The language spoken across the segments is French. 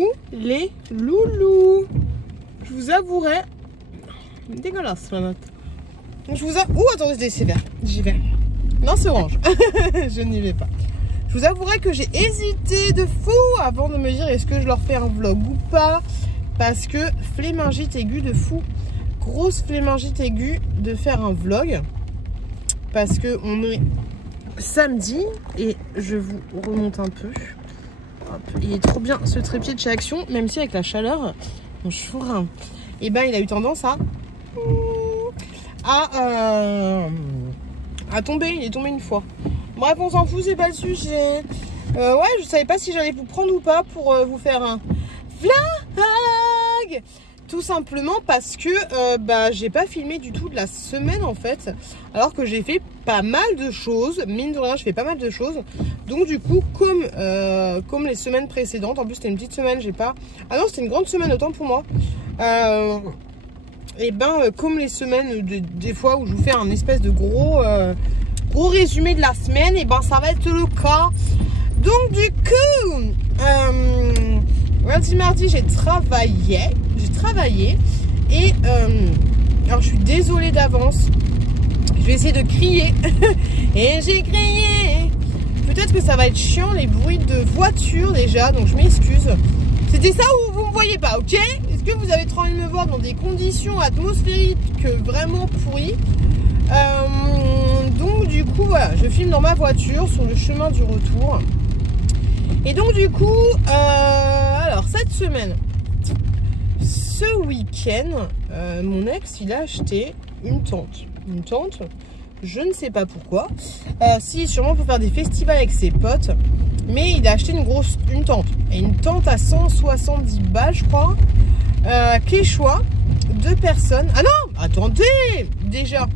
coup, les loulous, je vous avouerai... Dégueulasse la note. Je vous avoue... Ouh, attendez, c'est vert. J'y vais. Non, c'est orange. Je n'y vais pas. Je vous avouerai que j'ai hésité de fou avant de me dire est-ce que je leur fais un vlog ou pas. Parce que flémingite aiguë de fou. Grosse flémingite aiguë de faire un vlog. Parce que on est samedi et je vous remonte un peu. Hop, il est trop bien ce trépied de chez Action, même si avec la chaleur, mon chourin, et ben il a eu tendance à tomber. Il est tombé une fois. Bref, on s'en fout, c'est pas le sujet. Ouais, je savais pas si j'allais vous prendre ou pas pour vous faire un vlog. Tout simplement parce que j'ai pas filmé du tout de la semaine en fait. Alors que j'ai fait pas mal de choses. Mine de rien, je fais pas mal de choses. Donc du coup, comme les semaines précédentes, en plus c'était une petite semaine, j'ai pas... Ah non, c'était une grande semaine, autant pour moi. Et comme les semaines des fois où je vous fais un espèce de gros résumé de la semaine, et ça va être le cas. Donc du coup, lundi, mardi, j'ai travaillé et alors je suis désolée d'avance. Je vais essayer de crier et j'ai crié. Peut-être que ça va être chiant les bruits de voiture déjà, donc je m'excuse. C'était ça ou vous me voyez pas, ok? Est-ce que vous avez trop envie de me voir dans des conditions atmosphériques vraiment pourries? Donc du coup voilà, je filme dans ma voiture sur le chemin du retour. Et donc du coup, alors cette semaine, ce week-end, mon ex il a acheté une tente. Une tente, je ne sais pas pourquoi. Si, sûrement pour faire des festivals avec ses potes. Mais il a acheté une tente. Et une tente à 170 balles, je crois. Quechua, 2 personnes. Ah non, attendez, déjà,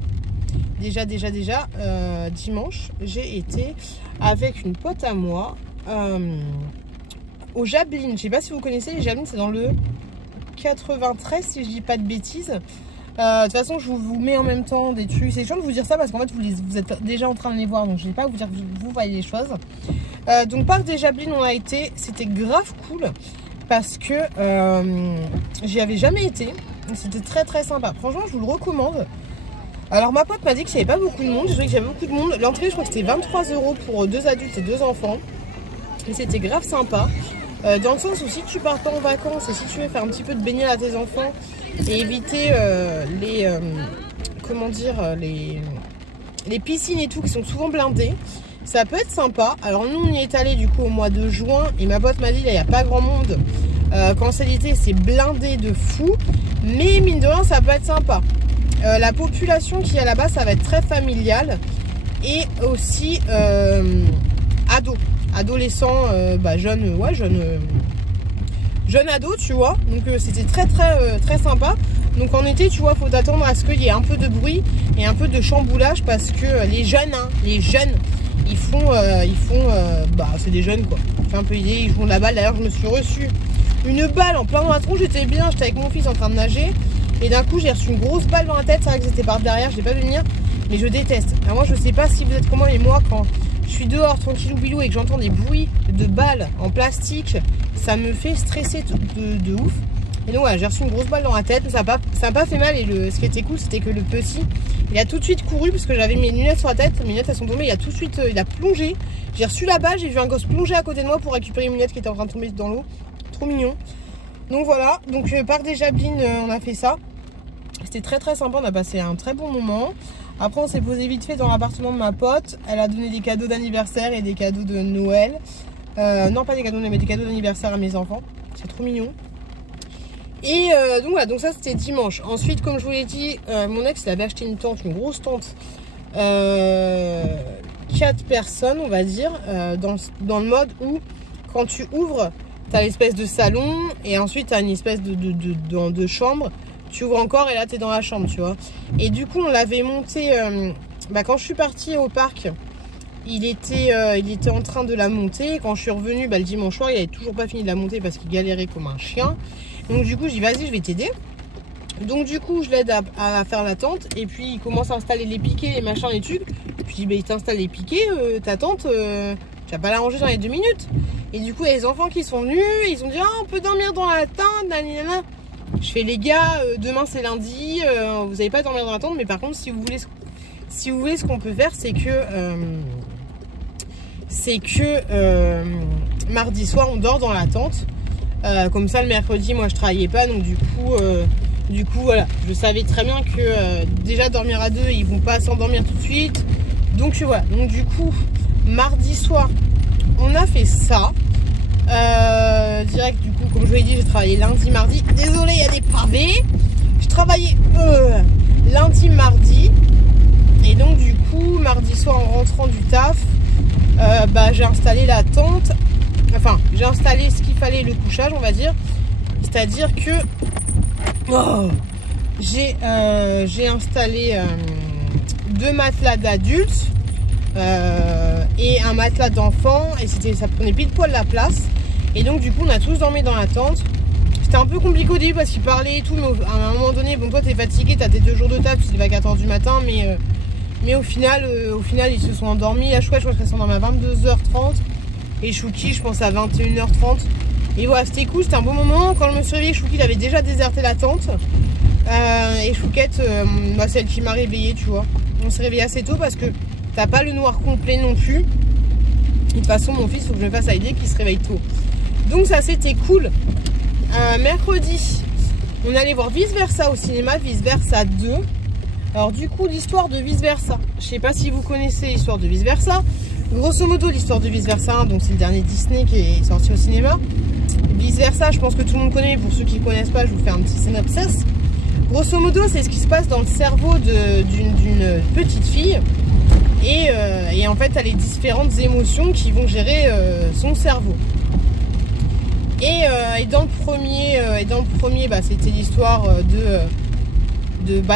dimanche, j'ai été avec une pote à moi au Jablin. Je sais pas si vous connaissez les Jablin, c'est dans le 93 si je dis pas de bêtises. De toute façon, je vous mets en même temps des trucs. C'est chiant de vous dire ça parce qu'en fait, vous êtes déjà en train de les voir. Donc, je ne vais pas vous dire que vous voyez les choses. Donc, Parc des Jablin, on a été. C'était grave cool parce que j'y avais jamais été. C'était très très sympa. Franchement, je vous le recommande. Alors, ma pote m'a dit qu'il n'y avait pas beaucoup de monde. J'ai dit qu'il y avait beaucoup de monde. L'entrée, je crois que c'était 23 € pour 2 adultes et 2 enfants. Et c'était grave sympa. Dans le sens où si tu pars pas en vacances et si tu veux faire un petit peu de baignade à tes enfants et éviter les piscines et tout qui sont souvent blindées, ça peut être sympa. Alors nous on y est allé du coup au mois de juin et ma pote m'a dit là il n'y a pas grand monde, quand c'est l'été c'est blindé de fou, mais mine de rien ça peut être sympa. La population qui est là-bas ça va être très familial et aussi adolescents, jeunes ados, tu vois. Donc c'était très sympa. Donc en été, tu vois, faut t'attendre à ce qu'il y ait un peu de bruit et un peu de chamboulage parce que les jeunes, ils font c'est des jeunes quoi. C'est un peu idée, ils font de la balle. D'ailleurs, je me suis reçu une balle en plein dans la tronche. J'étais avec mon fils en train de nager et d'un coup j'ai reçu une grosse balle dans la tête. C'est vrai que j'étais par derrière, je l'ai pas vu venir, mais je déteste. Alors moi, je sais pas si vous êtes comment, mais moi quand je suis dehors tranquillou bilou et que j'entends des bruits de balles en plastique, ça me fait stresser de ouf. Et donc voilà, j'ai reçu une grosse balle dans la tête, ça m'a pas fait mal. Et ce qui était cool, c'était que le petit, il a tout de suite couru parce que j'avais mes lunettes sur la tête, mes lunettes elles sont tombées, il a tout de suite, il a plongé. J'ai reçu la balle, j'ai vu un gosse plonger à côté de moi pour récupérer mes lunettes qui étaient en train de tomber dans l'eau. Trop mignon. Donc voilà, donc Parc des Jablin, on a fait ça. C'était très sympa, on a passé un très bon moment. Après on s'est posé vite fait dans l'appartement de ma pote. Elle a donné des cadeaux d'anniversaire et des cadeaux de Noël. Non pas des cadeaux, mais des cadeaux d'anniversaire à mes enfants. C'est trop mignon. Et donc voilà, donc ça c'était dimanche. Ensuite, comme je vous l'ai dit, mon ex il avait acheté une tente, une grosse tente. 4 personnes on va dire, dans le mode où quand tu ouvres, tu as l'espèce de salon et ensuite tu as une espèce de chambre. Tu ouvres encore et là tu es dans la chambre, tu vois. Et du coup on l'avait monté, quand je suis partie au parc, il était en train de la monter. Quand je suis revenue le dimanche soir, il avait toujours pas fini de la monter parce qu'il galérait comme un chien. Donc du coup je dis vas-y je vais t'aider. Donc du coup je l'aide à faire la tente. Et puis il commence à installer les piquets, les machins, les trucs. Puis il t'installe les piquets, ta tente, Tu vas pas la ranger dans les 2 minutes. Et du coup, il y a les enfants qui sont venus, ils ont dit oh, on peut dormir dans la tente, nanana. Je fais les gars, demain c'est lundi, vous n'allez pas dormir dans la tente, mais par contre si vous voulez ce qu'on peut faire, c'est que mardi soir on dort dans la tente. Comme ça le mercredi moi je travaillais pas, donc du coup voilà, je savais très bien que déjà dormir à 2 ils vont pas s'endormir tout de suite. Donc voilà, donc du coup mardi soir on a fait ça. Direct du coup comme je vous l'ai dit j'ai travaillé lundi mardi, désolé il y a des pavés, je travaillais lundi mardi et donc du coup mardi soir en rentrant du taf j'ai installé la tente, enfin j'ai installé ce qu'il fallait, le couchage on va dire, c'est à dire que j'ai installé 2 matelas d'adultes et un matelas d'enfant et ça prenait pile poil la place. Et donc du coup on a tous dormi dans la tente. C'était un peu compliqué au début parce qu'ils parlaient et tout, mais à un moment donné, bon toi t'es fatigué, t'as tes 2 jours de taf, tu te lèves à 4 h du matin, mais au final ils se sont endormis. Ashwa je crois qu'elle s'endormait à 22 h 30 et Chouki je pense à 21 h 30. Et voilà, c'était cool, c'était un bon moment. Quand je me suis réveillée, Chouki il avait déjà déserté la tente. Et Chouquette, celle qui m'a réveillée, tu vois. On s'est réveillé assez tôt parce que t'as pas le noir complet non plus. Et de toute façon mon fils faut que je me fasse à l'idée qu'il se réveille tôt. Donc ça c'était cool. Mercredi on allait voir Vice Versa au cinéma, Vice Versa 2. Alors du coup l'histoire de Vice Versa, je sais pas si vous connaissez l'histoire de Vice Versa. Grosso modo l'histoire de Vice Versa, donc c'est le dernier Disney qui est sorti au cinéma. Vice Versa je pense que tout le monde connaît, mais pour ceux qui ne connaissent pas je vous fais un petit synopsis. Grosso modo c'est ce qui se passe dans le cerveau d'une petite fille. Et en fait, elle a les différentes émotions qui vont gérer son cerveau. Et dans le premier, c'était l'histoire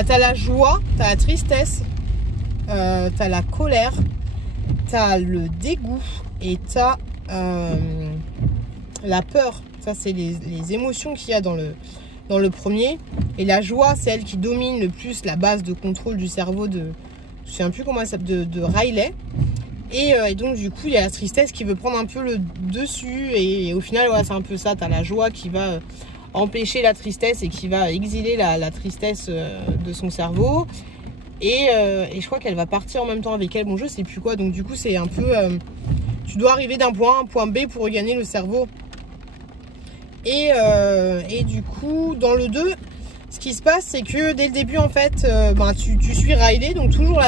t'as la joie, t'as la tristesse, t'as la colère, t'as le dégoût et t'as la peur. Ça, c'est les émotions qu'il y a dans le premier. Et la joie, c'est elle qui domine le plus la base de contrôle du cerveau je ne sais plus comment elle s'appelle, de Riley. Et donc du coup il y a la tristesse qui veut prendre un peu le dessus. Et au final ouais, c'est un peu ça. Tu as la joie qui va empêcher la tristesse et qui va exiler la tristesse de son cerveau. Et je crois qu'elle va partir en même temps avec elle. Bon je sais plus quoi. Donc du coup c'est un peu tu dois arriver d'un point A à un point B pour regagner le cerveau. Et du coup dans le 2, ce qui se passe, c'est que dès le début, en fait, tu suis Riley, donc toujours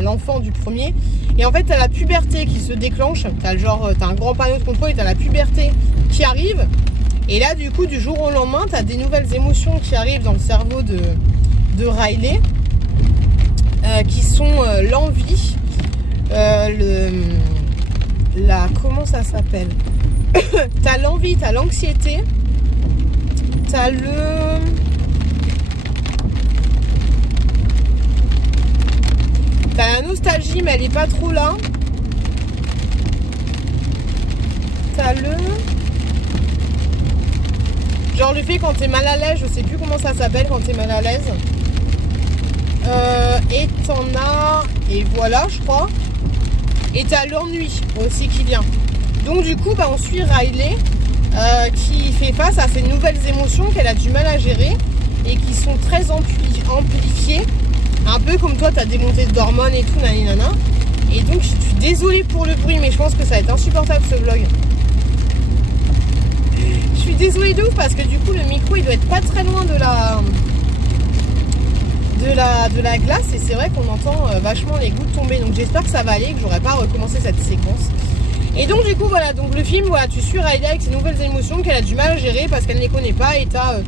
l'enfant du premier. Et en fait, tu as la puberté qui se déclenche. Tu as un grand panneau de contrôle et tu as la puberté qui arrive. Et là, du coup, du jour au lendemain, tu as des nouvelles émotions qui arrivent dans le cerveau de Riley, qui sont l'envie, comment ça s'appelle? Tu as l'envie, tu as l'anxiété, tu as t'as la nostalgie, mais elle est pas trop là. T'as genre le fait quand t'es mal à l'aise, je sais plus comment ça s'appelle quand t'es mal à l'aise. Et t'en as... Et voilà, je crois. Et t'as l'ennui aussi qui vient. Donc du coup, on suit Riley qui fait face à ces nouvelles émotions qu'elle a du mal à gérer et qui sont très amplifiées. Un peu comme toi, tu as des montées d'hormones et tout, naninana. Et donc, je suis désolée pour le bruit, mais je pense que ça va être insupportable ce vlog. Je suis désolée de ouf parce que du coup, le micro, il doit être pas très loin de la glace. Et c'est vrai qu'on entend vachement les gouttes tomber. Donc, j'espère que ça va aller, que j'aurai pas recommencé cette séquence. Et donc, du coup, voilà. Donc, le film, voilà, tu suis Riley avec ses nouvelles émotions qu'elle a du mal à gérer parce qu'elle ne les connaît pas. Et t'as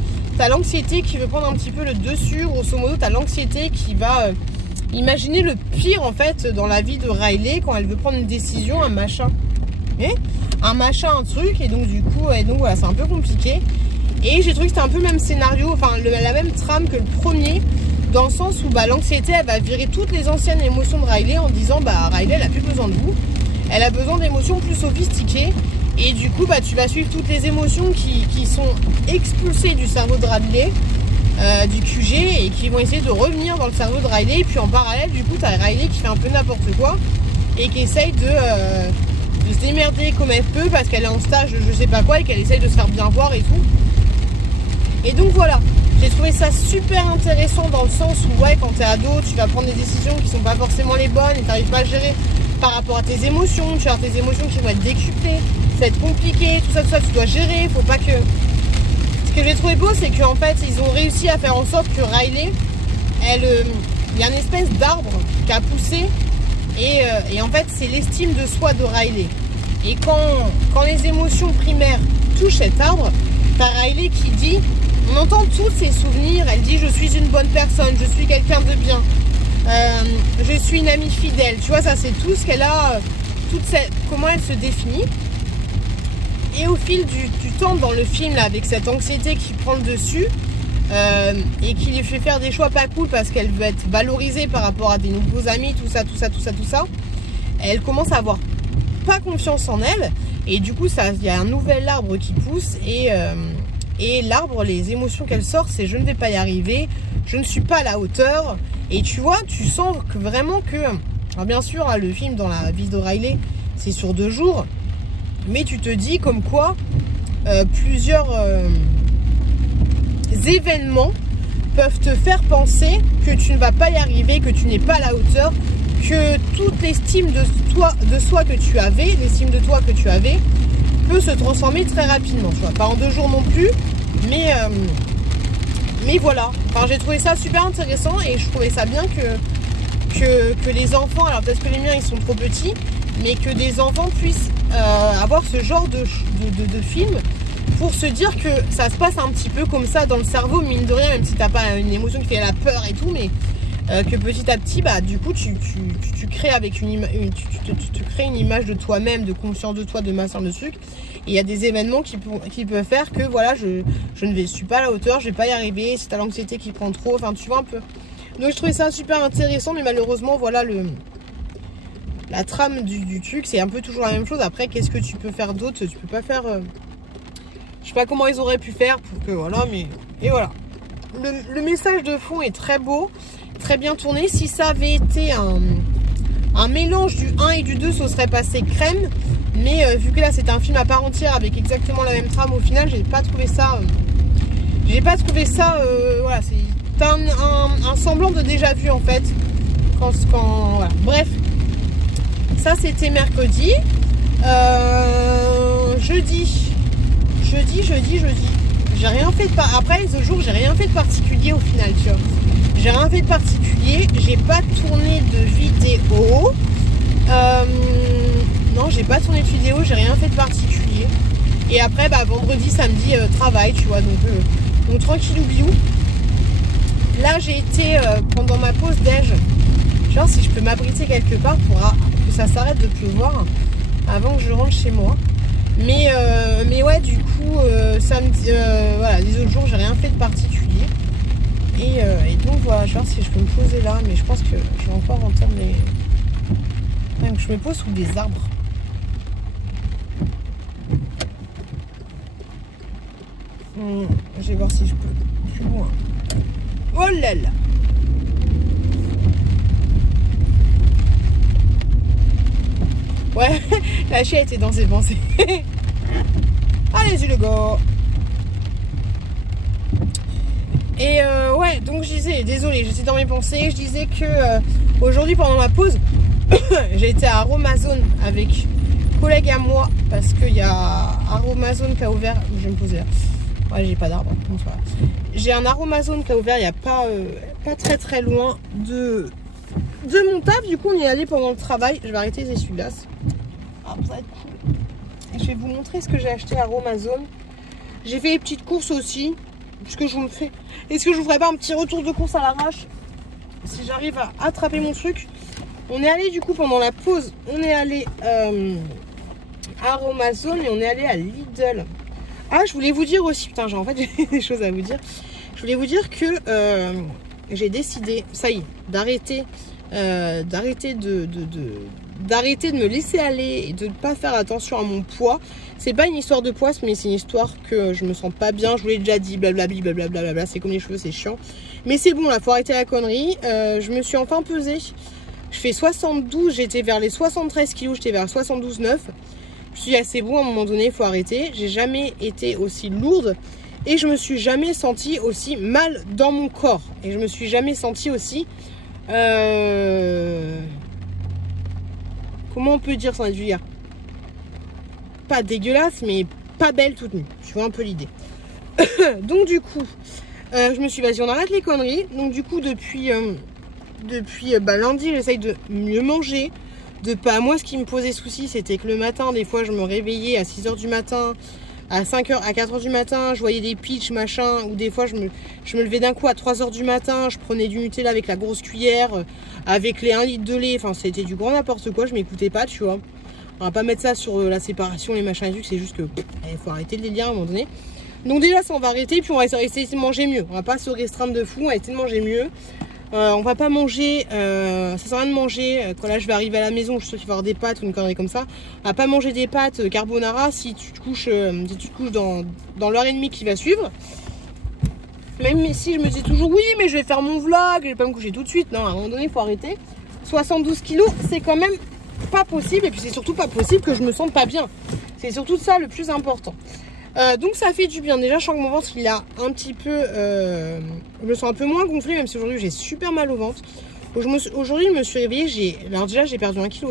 l'anxiété qui veut prendre un petit peu le dessus. Grosso modo, t'as l'anxiété qui va imaginer le pire en fait dans la vie de Riley quand elle veut prendre une décision, un machin. Un truc. Et donc du coup, voilà, c'est un peu compliqué. Et j'ai trouvé que c'était un peu le même scénario, enfin la même trame que le premier, dans le sens où l'anxiété, elle va virer toutes les anciennes émotions de Riley en disant Riley, elle a plus besoin de vous. Elle a besoin d'émotions plus sophistiquées. Et du coup, tu vas suivre toutes les émotions qui sont expulsées du cerveau de Riley, du QG, et qui vont essayer de revenir dans le cerveau de Riley. Et puis en parallèle, du coup, tu as Riley qui fait un peu n'importe quoi et qui essaye de se démerder comme elle peut parce qu'elle est en stage de je sais pas quoi et qu'elle essaye de se faire bien voir et tout. Et donc voilà, j'ai trouvé ça super intéressant dans le sens où ouais, quand t'es ado, tu vas prendre des décisions qui sont pas forcément les bonnes et t'arrives pas à gérer par rapport à tes émotions. Tu as tes émotions qui vont être décuplées, ça va être compliqué, tout ça, tu dois gérer. Faut pas que... Ce que j'ai trouvé beau, c'est qu'en fait, ils ont réussi à faire en sorte que Riley, il y a une espèce d'arbre qui a poussé et en fait, c'est l'estime de soi de Riley. Et quand les émotions primaires touchent cet arbre, t'as Riley qui dit, on entend tous ses souvenirs, elle dit je suis une bonne personne, je suis quelqu'un de bien, je suis une amie fidèle, tu vois, ça c'est tout ce qu'elle a, comment elle se définit. Et au fil du temps dans le film, là, avec cette anxiété qui prend le dessus et qui lui fait faire des choix pas cool parce qu'elle veut être valorisée par rapport à des nouveaux amis, tout ça, elle commence à avoir pas confiance en elle et du coup il y a un nouvel arbre qui pousse et l'arbre, les émotions qu'elle sort, c'est je ne vais pas y arriver, je ne suis pas à la hauteur. Et tu vois, tu sens que vraiment que, alors bien sûr, hein, le film dans la vie de Riley, c'est sur 2 jours, mais tu te dis comme quoi plusieurs événements peuvent te faire penser que tu ne vas pas y arriver, que tu n'es pas à la hauteur, que toute l'estime de soi que tu avais, l'estime de toi que tu avais, peut se transformer très rapidement. Tu vois, pas en 2 jours non plus, mais voilà. Enfin, j'ai trouvé ça super intéressant et je trouvais ça bien que les enfants, alors peut-être que les miens ils sont trop petits, mais que des enfants puissent avoir ce genre de film pour se dire que ça se passe un petit peu comme ça dans le cerveau, mine de rien, même si t'as pas une émotion qui fait la peur et tout, mais que petit à petit, bah du coup tu crées avec tu crées une image de toi-même, de conscience de toi, de machin de sucre. Et il y a des événements qui peuvent faire que voilà, je ne suis pas à la hauteur, je vais pas y arriver, si t'as l'anxiété qui prend trop, enfin tu vois un peu. Donc je trouvais ça super intéressant, mais malheureusement voilà la trame du truc, c'est un peu toujours la même chose. Après, qu'est-ce que tu peux faire d'autre? Tu peux pas faire... je sais pas comment ils auraient pu faire pour que... Voilà, mais... Et voilà. Le message de fond est très beau, très bien tourné. Si ça avait été un mélange du 1 et du 2, ça serait passé crème. Mais vu que là, c'est un film à part entière avec exactement la même trame, au final, j'ai pas trouvé ça... voilà, c'est un semblant de déjà vu, en fait. Voilà. Bref. Ça c'était mercredi. Jeudi. J'ai rien fait de après les autres jours, j'ai rien fait de particulier au final, tu vois. J'ai rien fait de particulier. J'ai pas tourné de vidéo. Non, j'ai pas tourné de vidéo, j'ai rien fait de particulier. Et après, bah vendredi, samedi, travail, tu vois. Donc tranquillou bilou. Là j'ai été pendant ma pause déj. Genre si je peux m'abriter quelque part pour que ça s'arrête de pleuvoir avant que je rentre chez moi. Mais ouais, du coup, samedi, voilà, les autres jours, j'ai rien fait de particulier. Et donc voilà, je vais voir si je peux me poser là, mais je pense que je vais encore entendre les... Donc, je me pose sous des arbres. Je vais voir si je peux plus loin. Oh là là! Ouais, la chienne était dans ses pensées. Allez-y le gars. Et ouais, donc je disais, désolé, j'étais dans mes pensées. Je disais que aujourd'hui pendant ma pause, j'ai été à Aromazone avec collègue à moi parce qu'il y a Aromazone qui a ouvert. Je vais me poser là. Ouais, j'ai pas d'arbre. Bonsoir. J'ai un Aromazone qui a ouvert il n'y a pas très loin de mon taf. Du coup, on y est allé pendant le travail. Je vais arrêter les essuie-glaces. Ah, ça va être cool. Et je vais vous montrer ce que j'ai acheté à Aromazone. J'ai fait les petites courses aussi. Est-ce que je vous ferai pas un petit retour de course à l'arrache si j'arrive à attraper mon truc? On est allé du coup pendant la pause. On est allé à Aromazone et on est allé à Lidl. Ah, je voulais vous dire aussi, putain, en fait j'ai des choses à vous dire. Je voulais vous dire que j'ai décidé, ça y est, d'arrêter de me laisser aller et de ne pas faire attention à mon poids. C'est pas une histoire de poids, mais c'est une histoire que je me sens pas bien. Je vous l'ai déjà dit, blablabla, c'est comme les cheveux, c'est chiant. Mais c'est bon, là, faut arrêter la connerie. Je me suis enfin pesée Je fais 72, j'étais vers les 73 kilos, j'étais vers 72,9. Je me suis dit, ah, c'est bon, à un moment donné, il faut arrêter. J'ai jamais été aussi lourde et je me suis jamais sentie aussi mal dans mon corps. Et je me suis jamais sentie aussi... Comment on peut dire sans être vulgaire? Pas dégueulasse, mais pas belle toute nue. Tu vois un peu l'idée. Donc du coup, je me suis dit, vas-y, on arrête les conneries. Donc du coup, depuis lundi, j'essaye de mieux manger. Moi, ce qui me posait souci, c'était que le matin, des fois, je me réveillais à 6 h du matin, à 5 h, à 4 h du matin, je voyais des pitchs, machin, ou des fois, je me levais d'un coup à 3 h du matin, je prenais du Nutella avec la grosse cuillère, avec les 1 litre de lait, enfin, c'était du grand n'importe quoi, je m'écoutais pas, tu vois. On va pas mettre ça sur la séparation, les machins et tout, c'est juste que, faut arrêter le délire à un moment donné. Donc déjà, ça, on va arrêter, puis on va essayer de manger mieux. On va pas se restreindre de fou, on va essayer de manger mieux. On va pas manger, ça sert à rien de manger, quand là je vais arriver à la maison, je suis sûre qu'il va y avoir des pâtes ou une connerie comme ça. On va pas manger des pâtes carbonara si tu te couches, dans l'heure et demie qui va suivre. Même si je me dis toujours, oui, mais je vais faire mon vlog, je vais pas me coucher tout de suite. Non, à un moment donné, il faut arrêter. 72 kilos, c'est quand même pas possible, et puis c'est surtout pas possible que je me sente pas bien. C'est surtout ça le plus important. Donc ça fait du bien. Déjà, je sens que mon ventre il a un petit peu, je me sens un peu moins gonflée, même si aujourd'hui j'ai super mal au ventre. Aujourd'hui je me suis réveillée, alors déjà j'ai perdu 1,5 kg.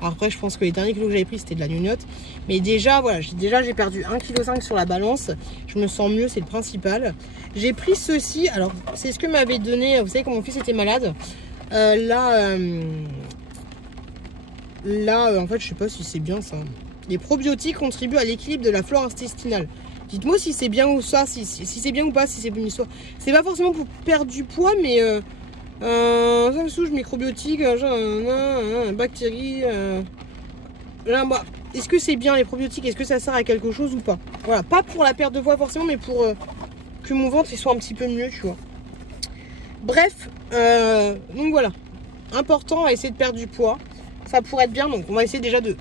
Alors après je pense que les derniers kilos que j'avais pris c'était de la gnognotte. Mais déjà voilà, j'ai perdu 1,5 kg sur la balance. Je me sens mieux, c'est le principal. J'ai pris ceci, alors c'est ce que m'avait donné, vous savez quand mon fils était malade. Là en fait je sais pas si c'est bien ça. Les probiotiques contribuent à l'équilibre de la flore intestinale. Dites-moi si c'est bien ou ça, si c'est bien ou pas, si c'est une histoire. C'est pas forcément pour perdre du poids, mais 5 souches microbiotiques, bactéries. Est-ce que c'est bien les probiotiques? Est-ce que ça sert à quelque chose ou pas? Voilà, pas pour la perte de poids forcément, mais pour que mon ventre il soit un petit peu mieux, tu vois. Bref, donc voilà. Important, on va essayer de perdre du poids. Ça pourrait être bien, donc on va essayer déjà de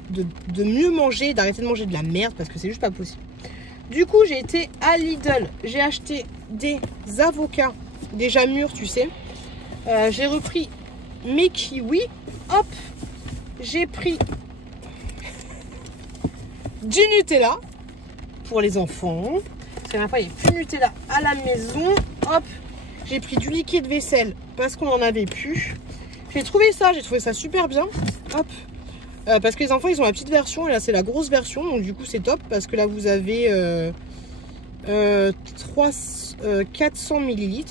mieux manger, d'arrêter de manger de la merde parce que c'est juste pas possible. Du coup, j'ai été à Lidl, j'ai acheté des avocats déjà mûrs, tu sais. J'ai repris mes kiwis, hop, j'ai pris du Nutella pour les enfants. Parce que la dernière fois, il n'y avait plus de Nutella à la maison, hop, j'ai pris du liquide vaisselle parce qu'on n'en avait plus. J'ai trouvé ça super bien. Hop. Parce que les enfants ils ont la petite version et là c'est la grosse version, donc du coup c'est top parce que là vous avez 400 ml,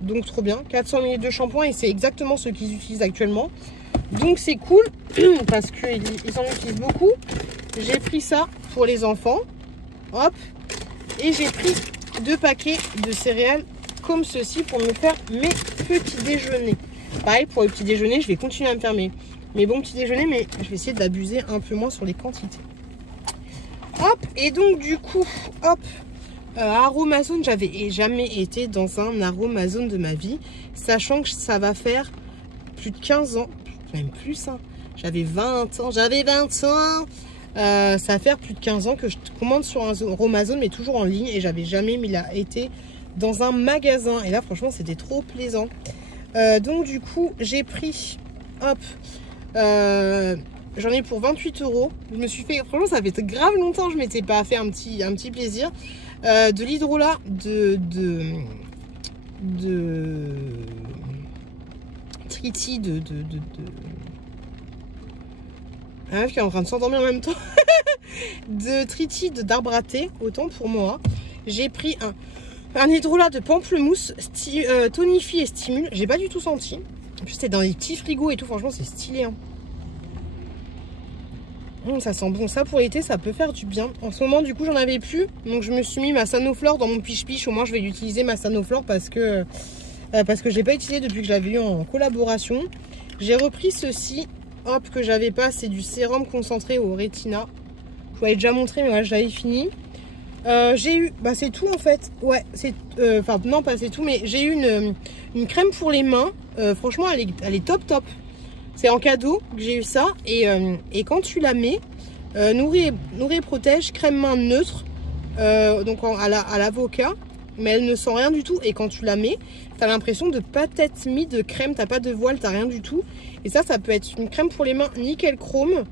donc trop bien, 400 ml de shampoing et c'est exactement ce qu'ils utilisent actuellement, donc c'est cool parce qu'ils en utilisent beaucoup. J'ai pris ça pour les enfants, hop, et j'ai pris 2 paquets de céréales comme ceci pour me faire mes petits déjeuners. Pareil pour le petit déjeuner, je vais continuer à me faire mes bons petits déjeuners, mais je vais essayer d'abuser un peu moins sur les quantités. Hop, et donc du coup, hop, Aromazone, j'avais jamais été dans un Aromazone de ma vie, sachant que ça va faire plus de 15 ans, même plus, hein. J'avais 20 ans, ça va faire plus de 15 ans que je commande sur un Aromazone, mais toujours en ligne, et j'avais jamais été dans un magasin, et là franchement c'était trop plaisant. Donc du coup j'ai pris, hop, j'en ai pour 28 €. Je me suis fait, franchement ça fait grave longtemps que je m'étais pas fait un petit plaisir. De l'hydrolat de Triti la meuf qui est en train de s'endormir en même temps. De Triti d'arbre à thé, autant pour moi. J'ai pris un hydrolat de pamplemousse, tonifie et stimule. J'ai pas du tout senti. En plus, c'était dans des petits frigos et tout. Franchement, c'est stylé. Hein. Ça sent bon. Ça, pour l'été, ça peut faire du bien. En ce moment, du coup, j'en avais plus. Donc, je me suis mis ma Sanoflore dans mon piche-piche. Au moins, je vais l'utiliser, ma Sanoflore, parce que je ne l'ai pas utilisé depuis que je l'avais eu en collaboration. J'ai repris ceci. Hop, que j'avais pas. C'est du sérum concentré au rétina. Je vous l'avais déjà montré, mais voilà, je l'avais fini. J'ai eu, bah c'est tout en fait, ouais, c'est, enfin non pas c'est tout, mais j'ai eu une crème pour les mains, franchement elle est top. C'est en cadeau que j'ai eu ça, et quand tu la mets, nourrit et protège, crème main neutre, donc à l'avocat, mais elle ne sent rien du tout. Et quand tu la mets, tu as l'impression de pas t'être mis de crème, t'as pas de voile, t'as rien du tout. Et ça peut être une crème pour les mains nickel chrome.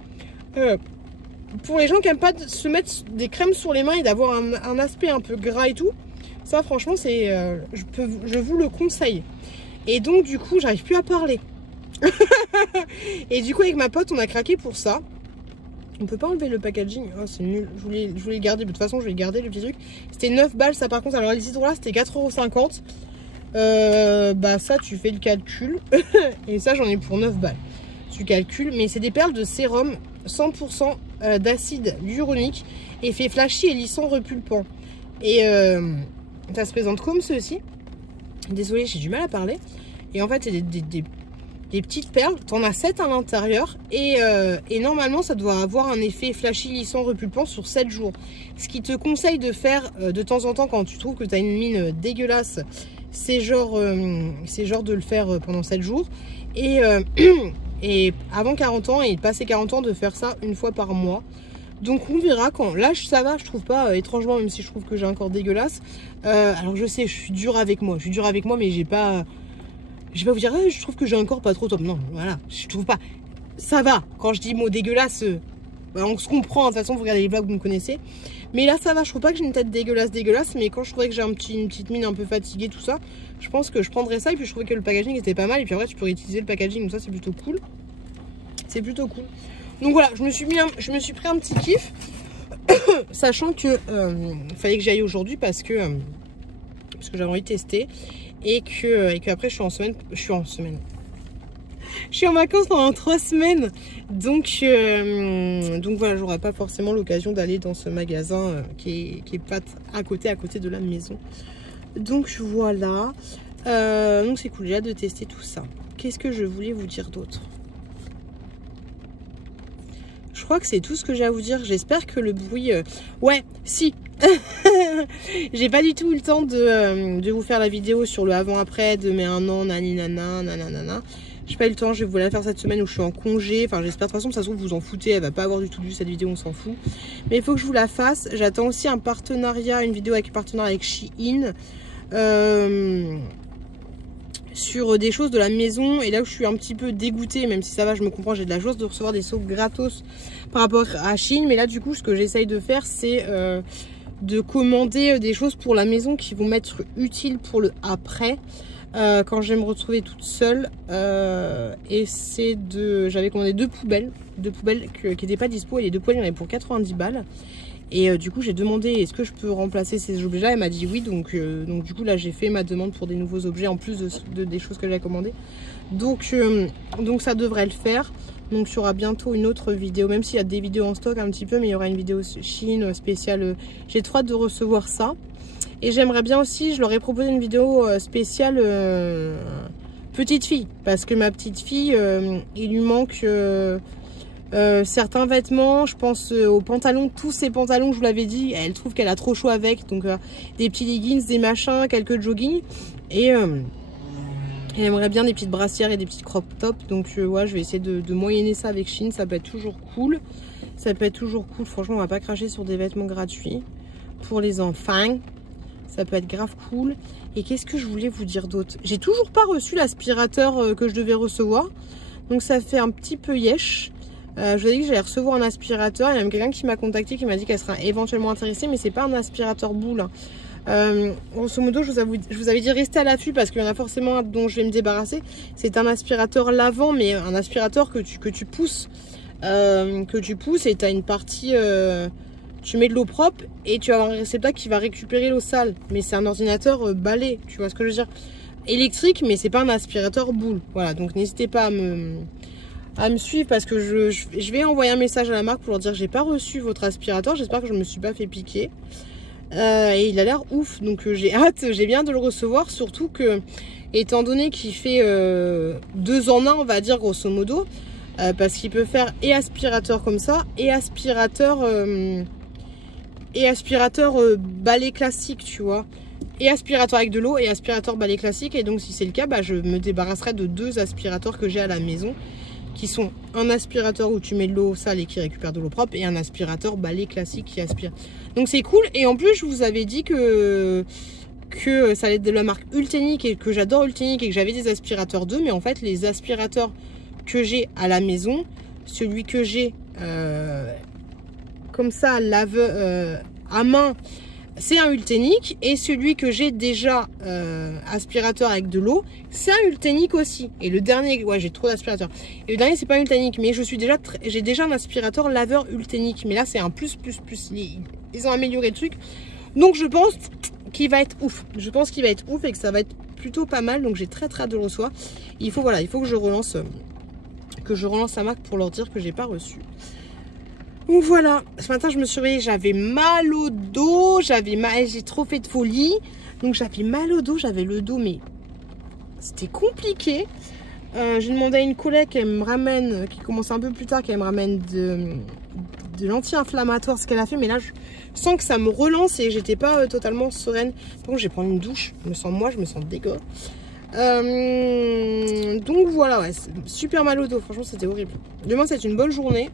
Pour les gens qui n'aiment pas se mettre des crèmes sur les mains et d'avoir un aspect un peu gras et tout, ça franchement c'est je vous le conseille. Et donc du coup j'arrive plus à parler. Et du coup avec ma pote on a craqué pour ça. On peut pas enlever le packaging, oh, c'est nul, je voulais le garder, de toute façon je vais le garder le petit truc. C'était 9 balles ça par contre, alors les hydrolats c'était 4,50 €. Bah ça tu fais le calcul. Et ça j'en ai pour 9 balles. Tu calcules, mais c'est des perles de sérum 100% d'acide hyaluronique et fait flashy et lissant repulpant. Et ça se présente comme ceci. Désolée, j'ai du mal à parler. Et en fait, c'est des petites perles. T'en as 7 à l'intérieur. Et normalement, ça doit avoir un effet flashy, lissant, repulpant sur 7 jours. Ce qui te conseille de faire de temps en temps quand tu trouves que tu as une mine dégueulasse, c'est genre de le faire pendant 7 jours. Et avant 40 ans et passer 40 ans de faire ça une fois par mois. Donc on verra quand. Là ça va, je trouve pas étrangement, même si je trouve que j'ai un corps dégueulasse. Alors je sais, je suis dure avec moi. Mais j'ai pas. Je vais pas vous dire, je trouve que j'ai un corps pas trop top. Non, voilà, je trouve pas. Ça va. Quand je dis mot dégueulasse, on se comprend. De toute façon, vous regardez les vlogs, vous me connaissez. Mais là ça va, je trouve pas que j'ai une tête dégueulasse. Mais quand je trouvais que j'ai une petite mine un peu fatiguée, tout ça, je pense que je prendrais ça. Et puis je trouvais que le packaging était pas mal. Et puis après tu peux réutiliser le packaging, donc ça c'est plutôt cool. C'est plutôt cool. Donc voilà, je me suis pris un petit kiff. Sachant que fallait que j'aille aujourd'hui parce que j'avais envie de tester. Et que après je suis en semaine. Je suis en vacances pendant 3 semaines. Donc voilà, j'aurai pas forcément l'occasion d'aller dans ce magasin qui est pas à côté de la maison. Donc voilà. Donc c'est cool, j'ai hâte de tester tout ça. Qu'est-ce que je voulais vous dire d'autre? Je crois que c'est tout ce que j'ai à vous dire. J'espère que le bruit... Ouais, si. J'ai pas du tout eu le temps de vous faire la vidéo sur le avant-après de mes 1 an, naninana, nanana. J'ai pas eu le temps, je vais vous la faire cette semaine où je suis en congé. Enfin, j'espère de toute façon, ça se trouve, vous en foutez. Elle va pas avoir du tout vu cette vidéo, on s'en fout. Mais il faut que je vous la fasse. J'attends aussi un partenariat, une vidéo avec un partenariat avec Shein. Sur des choses de la maison, et là où je suis un petit peu dégoûtée, même si ça va, je me comprends, j'ai de la joie de recevoir des sauts gratos par rapport à Shein, mais là du coup ce que j'essaye de faire c'est de commander des choses pour la maison qui vont m'être utiles pour le après, quand je vais me retrouver toute seule, et c'est j'avais commandé 2 poubelles qui n'étaient pas dispo, et les 2 poubelles il y en avait pour 90 balles. Et du coup j'ai demandé est-ce que je peux remplacer ces objets là, elle m'a dit oui, donc du coup là j'ai fait ma demande pour des nouveaux objets en plus des choses que j'avais commandées, donc ça devrait le faire. Donc il y aura bientôt une autre vidéo, même s'il y a des vidéos en stock un petit peu, mais il y aura une vidéo Shein spéciale, j'ai trop hâte de recevoir ça. Et j'aimerais bien aussi, je leur ai proposé une vidéo spéciale petite fille, parce que ma petite fille il lui manque certains vêtements, je pense aux pantalons, tous ces pantalons, je vous l'avais dit, elle trouve qu'elle a trop chaud avec, donc des petits leggings, des machins, quelques joggings, et elle aimerait bien des petites brassières et des petites crop tops, donc ouais, je vais essayer de moyenner ça avec Shein, ça peut être toujours cool, franchement on va pas cracher sur des vêtements gratuits pour les enfants, ça peut être grave cool. Et qu'est-ce que je voulais vous dire d'autre? J'ai toujours pas reçu l'aspirateur que je devais recevoir, donc ça fait un petit peu yesh. Je vous ai dit que j'allais recevoir un aspirateur. Il y a même quelqu'un qui m'a contacté qui m'a dit qu'elle serait éventuellement intéressée, mais c'est pas un aspirateur boule. Grosso modo, je vous avais dit restez à l'affût parce qu'il y en a forcément un dont je vais me débarrasser. C'est un aspirateur lavant, mais un aspirateur que tu pousses. Et tu as une partie, tu mets de l'eau propre et tu as un réceptacle qui va récupérer l'eau sale. Mais c'est un ordinateur balai, tu vois ce que je veux dire, électrique, mais c'est pas un aspirateur boule. Voilà, donc n'hésitez pas à me suivre parce que je vais envoyer un message à la marque pour leur dire que j'ai pas reçu votre aspirateur, j'espère que je me suis pas fait piquer, et il a l'air ouf, donc j'ai hâte, j'ai bien de le recevoir, surtout que étant donné qu'il fait 2 en 1 on va dire grosso modo, parce qu'il peut faire et aspirateur comme ça et aspirateur balai classique, tu vois, et aspirateur avec de l'eau et aspirateur balai classique. Et donc si c'est le cas, bah, je me débarrasserai de 2 aspirateurs que j'ai à la maison, qui sont un aspirateur où tu mets de l'eau sale et qui récupère de l'eau propre, et un aspirateur balai classique qui aspire. Donc c'est cool. Et en plus je vous avais dit que que ça allait être de la marque Ultenic et que j'adore Ultenic et que j'avais des aspirateurs d'eux. Mais en fait, les aspirateurs que j'ai à la maison, celui que j'ai comme ça, à main, c'est un Ultenic. Et celui que j'ai déjà aspirateur avec de l'eau, c'est un Ultenic aussi. Et le dernier, ouais, j'ai trop d'aspirateurs. Et le dernier, c'est pas un Ultenic, mais j'ai déjà un aspirateur laveur Ultenic. Mais là, c'est un plus. Ils ont amélioré le truc. Donc, je pense qu'il va être ouf. Je pense qu'il va être ouf et que ça va être plutôt pas mal. Donc, j'ai très hâte de le recevoir. Il faut que je relance la marque pour leur dire que j'ai pas reçu. Donc voilà, ce matin je me suis réveillée, j'avais mal au dos, j'ai trop fait de folie, donc j'avais mal au dos, j'avais le dos, mais c'était compliqué. J'ai demandé à une collègue qu'elle me ramène, qui commence un peu plus tard, qu'elle me ramène de l'anti-inflammatoire, ce qu'elle a fait, mais là je sens que ça me relance et j'étais pas totalement sereine. Donc je vais prendre une douche, je me sens dégueu. Donc voilà, ouais, super mal au dos, franchement c'était horrible. Demain c'est une bonne journée.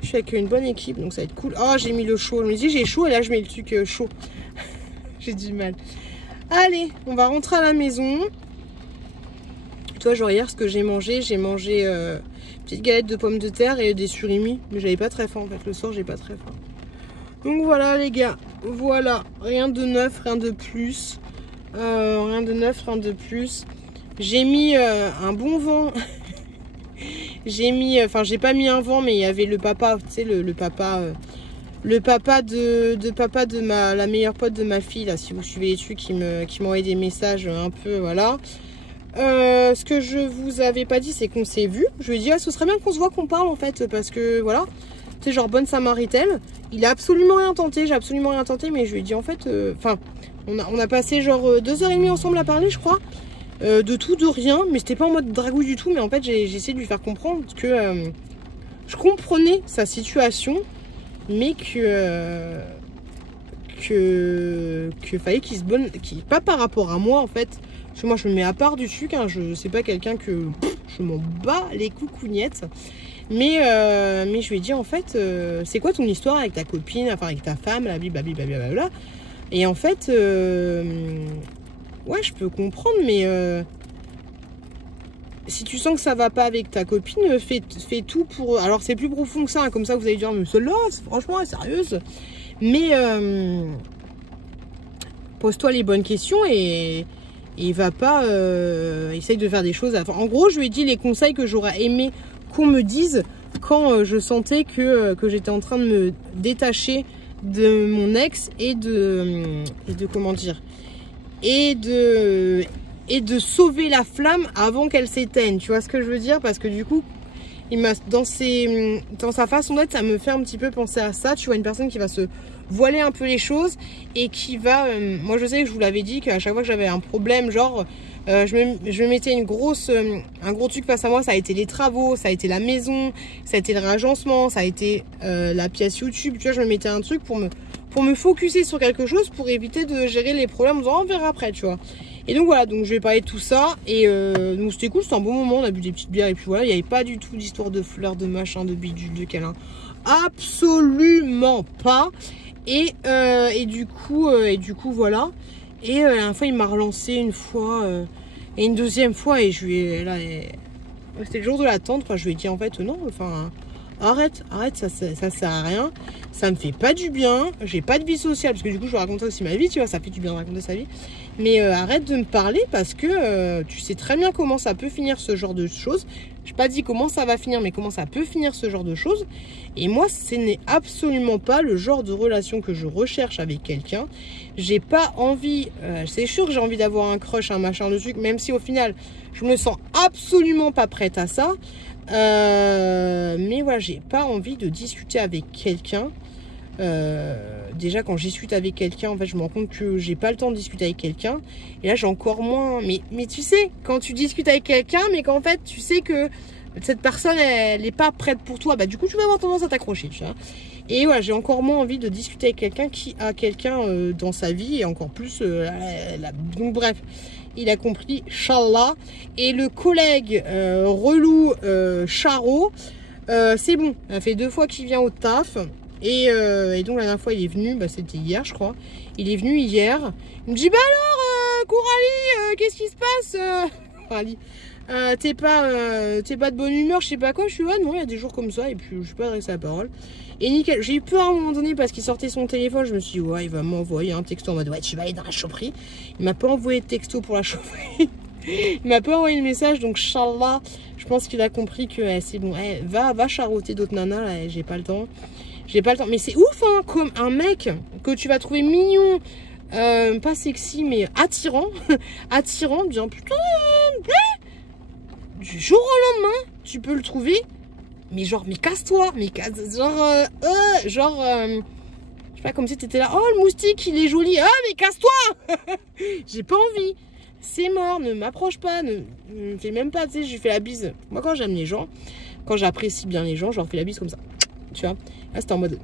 Je suis avec une bonne équipe, donc ça va être cool. Oh, j'ai mis le chaud. Je me dis, j'ai chaud et là, je mets le truc chaud. J'ai du mal. Allez, on va rentrer à la maison. Toi, genre hier, ce que j'ai mangé une petite galette de pommes de terre et des surimi. Mais j'avais pas très faim, en fait. Le soir, j'ai pas très faim. Donc voilà, les gars. Voilà. Rien de neuf, rien de plus. Rien de neuf, rien de plus. J'ai mis un bon vent. J'ai pas mis un vent, mais il y avait le papa, tu sais, le papa de la meilleure pote de ma fille, là, si vous suivez les trucs, qui m'envoyait des messages un peu, voilà. Ce que je vous avais pas dit, c'est qu'on s'est vu. Je lui ai dit, ah, ce serait bien qu'on se voit, qu'on parle, en fait, parce que, voilà, tu sais, genre, bonne samaritaine. Il a absolument rien tenté, j'ai absolument rien tenté, mais je lui ai dit, en fait, on a passé, genre, 2h30 ensemble à parler, je crois. De tout, de rien, mais c'était pas en mode dragouille du tout, mais en fait j'ai essayé de lui faire comprendre que je comprenais sa situation, mais que fallait qu'il se bonne, pas par rapport à moi en fait, parce que moi je me mets à part du truc, hein, je sais pas quelqu'un que je m'en bats les coucougnettes, mais je lui ai dit en fait c'est quoi ton histoire avec ta copine, enfin avec ta femme, blablabla, et en fait ouais, je peux comprendre, mais si tu sens que ça va pas avec ta copine, fais tout pour... Alors, c'est plus profond que ça, hein, comme ça, vous allez dire, mais celle-là, franchement, elle est sérieuse. Mais pose-toi les bonnes questions et va pas... essaye de faire des choses. En gros, je lui ai dit les conseils que j'aurais aimé qu'on me dise quand je sentais que j'étais en train de me détacher de mon ex et de comment dire... et de sauver la flamme avant qu'elle s'éteigne, tu vois ce que je veux dire, parce que du coup dans sa façon d'être, ça me fait un petit peu penser à ça, tu vois, une personne qui va se voiler un peu les choses et qui va moi je sais que je vous l'avais dit qu'à chaque fois que j'avais un problème, genre je me mettais un gros truc face à moi, ça a été les travaux, ça a été la maison, ça a été le réagencement, ça a été la pièce YouTube, tu vois, je me mettais un truc pour me focuser sur quelque chose, pour éviter de gérer les problèmes en disant on verra après, tu vois. Et donc voilà, donc je vais parler de tout ça. Et donc c'était cool, c'était un bon moment, on a bu des petites bières et puis voilà, il n'y avait pas du tout d'histoire de fleurs, de machin, de bidule, de câlin. Absolument pas. Et du coup voilà. Et la dernière fois il m'a relancé une fois et une deuxième fois, et je lui ai c'était le jour de la tente, je lui ai dit en fait non, enfin arrête, ça sert à rien, ça me fait pas du bien, j'ai pas de vie sociale, parce que du coup je racontais aussi ma vie, tu vois, ça fait du bien de raconter sa vie, mais arrête de me parler parce que tu sais très bien comment ça peut finir ce genre de choses. J'ai pas dit comment ça va finir, mais comment ça peut finir ce genre de choses. Et moi, ce n'est absolument pas le genre de relation que je recherche avec quelqu'un. J'ai pas envie, c'est sûr que j'ai envie d'avoir un crush, un machin, le truc, même si au final je me sens absolument pas prête à ça. Mais voilà, j'ai pas envie de discuter avec quelqu'un. Déjà quand je discute avec quelqu'un, en fait je me rends compte que j'ai pas le temps de discuter avec quelqu'un, et là j'ai encore moins, mais tu sais, quand tu discutes avec quelqu'un mais qu'en fait tu sais que cette personne elle est pas prête pour toi, bah du coup tu vas avoir tendance à t'accrocher, tu vois. Et voilà, j'ai encore moins envie de discuter avec quelqu'un qui a quelqu'un dans sa vie, et encore plus donc bref, il a compris, Inch'Allah. Et le collègue relou Charo, c'est bon, ça fait 2 fois qu'il vient au taf. Et donc la dernière fois il est venu, bah, c'était hier je crois. Il est venu hier. Il me dit bah alors Coralie, qu'est-ce qui se passe Coralie, t'es pas de bonne humeur, je sais pas quoi. Je suis, ouais, non, il y a des jours comme ça, et puis je suis pas adressé la parole. Et nickel, j'ai eu peur à un moment donné parce qu'il sortait son téléphone. Je me suis dit, ouais, il va m'envoyer un texto en mode, ouais, tu vas aller dans la choperie. Il m'a pas envoyé de texto pour la choperie. Il m'a pas envoyé le message, donc Inch'Allah, je pense qu'il a compris que c'est bon. Va charroter d'autres nanas, là, j'ai pas le temps. J'ai pas le temps. Mais c'est ouf, hein, comme un mec que tu vas trouver mignon, pas sexy, mais attirant. Attirant, disant, putain, du jour au lendemain, tu peux le trouver. Mais genre, mais casse-toi, je sais pas, comme si t'étais là, oh le moustique il est joli, ah mais casse-toi. J'ai pas envie, c'est mort, ne m'approche pas, ne me fais même pas, tu sais, je lui fais la bise. Moi quand j'aime les gens, quand j'apprécie bien les gens, je leur fais la bise comme ça, tu vois. Là c'était en mode,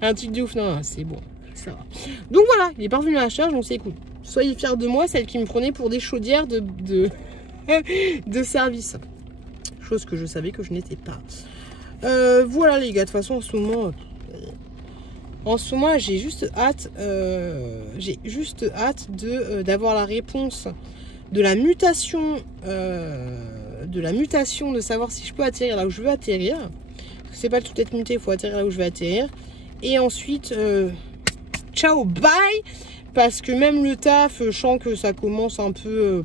un truc de ouf, non, c'est bon, ça va. Donc voilà, il est parvenu à la charge, donc c'est cool. Soyez fiers de moi, celle qui me prenait pour des chaudières de service. Chose que je savais que je n'étais pas. Voilà les gars, de toute façon en ce moment j'ai juste hâte d'avoir la réponse de la mutation de savoir si je peux atterrir là où je veux atterrir. C'est pas tout être muté, il faut atterrir là où je veux atterrir. Et ensuite ciao bye, parce que même le taf, je sens que ça commence un peu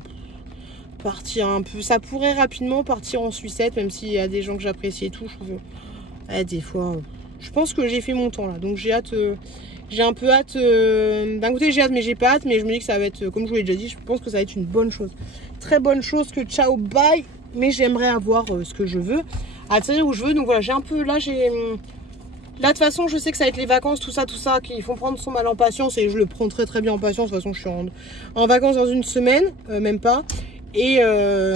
partir un peu, ça pourrait rapidement partir en sucette, même s'il y a des gens que j'apprécie et tout. Je trouve, des fois, je pense que j'ai fait mon temps là, donc j'ai hâte, j'ai un peu hâte. D'un côté j'ai hâte, mais j'ai pas hâte, mais je me dis que ça va être, comme je vous l'ai déjà dit, je pense que ça va être une bonne chose, très bonne chose que ciao bye. Mais j'aimerais avoir ce que je veux, atterrir où je veux. Donc voilà, j'ai un peu là, là de toute façon je sais que ça va être les vacances, tout ça qu'il faut prendre son mal en patience, et je le prends très bien en patience. De toute façon je suis en vacances dans une semaine, même pas. Et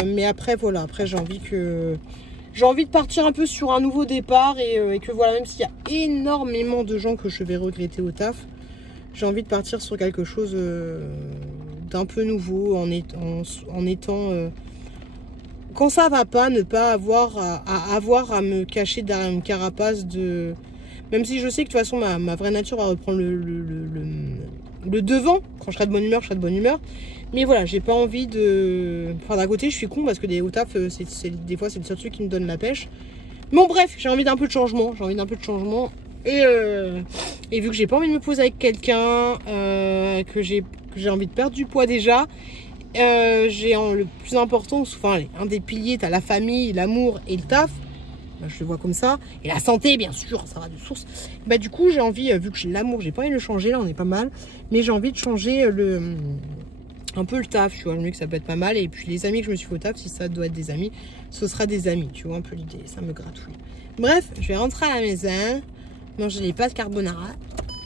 mais après voilà, après j'ai envie de partir un peu sur un nouveau départ, et que voilà, même s'il y a énormément de gens que je vais regretter au taf, j'ai envie de partir sur quelque chose d'un peu nouveau, en étant quand ça va pas, ne pas avoir à me cacher derrière une carapace de, même si je sais que de toute façon ma vraie nature va reprendre le devant. Quand je serai de bonne humeur, je serai de bonne humeur. Mais voilà, j'ai pas envie de... Enfin, d'un côté, je suis con parce que au taf, des fois, c'est le seul truc qui me donne la pêche. Bon, bref, j'ai envie d'un peu de changement. Et vu que j'ai pas envie de me poser avec quelqu'un, que j'ai envie de perdre du poids déjà, le plus important, enfin, un des piliers, t'as la famille, l'amour et le taf. Je le vois comme ça, et la santé bien sûr, ça va de source. Bah du coup j'ai envie, vu que j'ai l'amour, j'ai pas envie de le changer, là on est pas mal, mais j'ai envie de changer un peu le taf, tu vois. Je me dis que ça peut être pas mal, et puis les amis que je me suis fait au taf, si ça doit être des amis, ce sera des amis, tu vois un peu l'idée, ça me gratouille. Bref, je vais rentrer à la maison, manger les pâtes carbonara.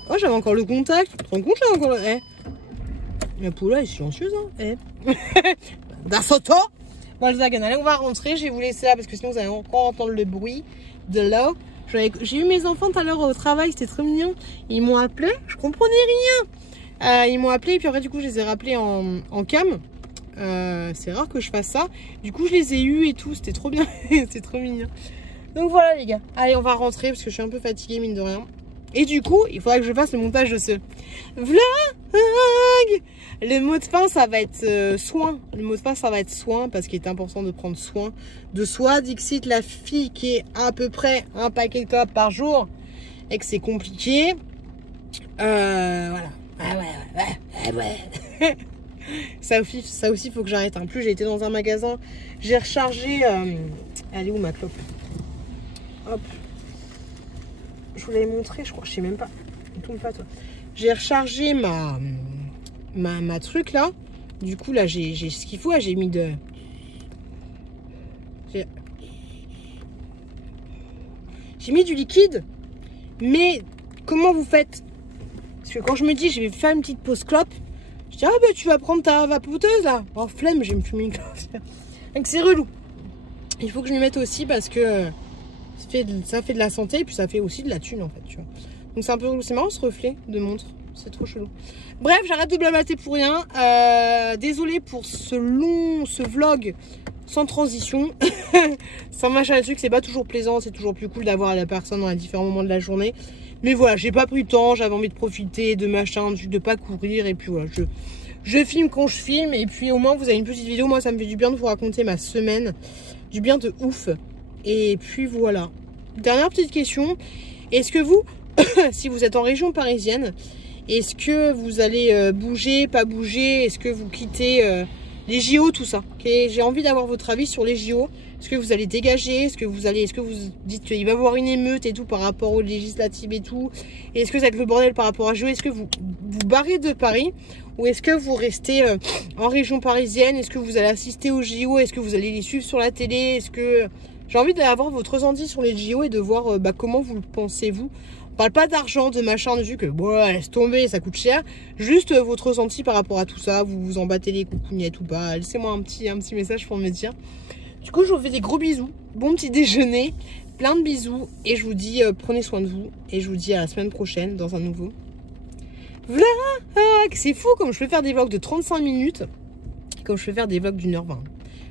Oh, j'avais encore le contact, tu te rends compte, là encore la poule est silencieuse, hein. D'assoto. Bon, les gars, allez, on va rentrer. Je vais vous laisser là parce que sinon vous allez encore entendre le bruit de l'eau. J'ai eu mes enfants tout à l'heure au travail, c'était très mignon. Ils m'ont appelé, je comprenais rien. Ils m'ont appelé, et puis après du coup je les ai rappelés en cam. C'est rare que je fasse ça. Du coup je les ai eus et tout, c'était trop bien. C'était trop mignon. Donc voilà les gars, allez on va rentrer parce que je suis un peu fatiguée mine de rien. Et du coup, il faudra que je fasse le montage de ce vlog. Le mot de fin, ça va être soin. Le mot de fin, ça va être soin, parce qu'il est important de prendre soin de soi. Dixit, la fille qui est à peu près un paquet de clopes par jour et que c'est compliqué. Voilà. Ouais. Ça aussi, faut que j'arrête. En plus, j'ai été dans un magasin. J'ai rechargé... Elle est où ma clope? Hop. Je vous l'avais montré, je crois, je sais même pas. Ne tourne pas, toi. J'ai rechargé ma truc là. Du coup, là, j'ai ce qu'il faut. J'ai mis de. J'ai mis du liquide. Mais comment vous faites? Parce que quand je me dis, je vais faire une petite pause clope, je dis, ah bah tu vas prendre ta vapoteuse là. Oh, flemme, je vais me fumer une clope. Donc c'est relou. Il faut que je m'y mette aussi parce que. Ça fait de la santé, et puis ça fait aussi de la thune en fait, tu vois. Donc c'est un peu, c'est marrant ce reflet de montre, c'est trop chelou. Bref, j'arrête de blablater pour rien. Désolée pour ce vlog sans transition, sans machin de truc. C'est pas toujours plaisant, c'est toujours plus cool d'avoir la personne dans les différents moments de la journée. Mais voilà, j'ai pas pris le temps, j'avais envie de profiter de machin, de pas courir, et puis voilà, Je filme quand je filme et puis au moins vous avez une petite vidéo. Moi ça me fait du bien de vous raconter ma semaine, du bien de ouf. Et puis voilà. Dernière petite question, est-ce que vous, si vous êtes en région parisienne, est-ce que vous allez bouger, pas bouger? Est-ce que vous quittez les JO, tout ça? J'ai envie d'avoir votre avis sur les JO. Est-ce que vous allez dégager? Est-ce que vous dites qu'il va y avoir une émeute et tout par rapport aux législatives et tout? Et est-ce que ça va être le bordel par rapport à JO? Est-ce que vous barrez de Paris? Ou est-ce que vous restez en région parisienne? Est-ce que vous allez assister aux JO? Est-ce que vous allez les suivre sur la télé? Est-ce que... J'ai envie d'avoir votre ressenti sur les JO et de voir comment vous le pensez, vous. On parle pas d'argent, de machin, de vu que bon, laisse tomber, ça coûte cher. Juste votre ressenti par rapport à tout ça. Vous vous en battez les coucougnettes ou pas. Laissez-moi un petit message pour me dire. Du coup, je vous fais des gros bisous. Bon petit déjeuner. Plein de bisous. Et je vous dis, prenez soin de vous. Et je vous dis à la semaine prochaine dans un nouveau vlog. C'est fou comme je peux faire des vlogs de 35 minutes. Comme je peux faire des vlogs d'1h20.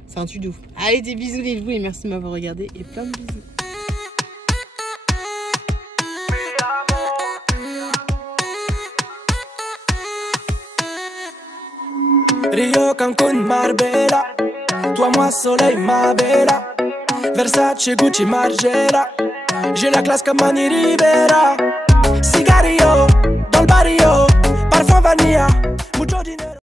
C'est un truc de ouf. Allez, des bisous les loups et merci de m'avoir regardé. Et plein de bisous. Rio, Cancun, Marbella. Toi, moi, soleil, ma bella. Versace, Gucci, Margiela. J'ai la classe comme Mani Rivera. Cigarillo, dans le barrio. Parfum vanilla, mucho dinero.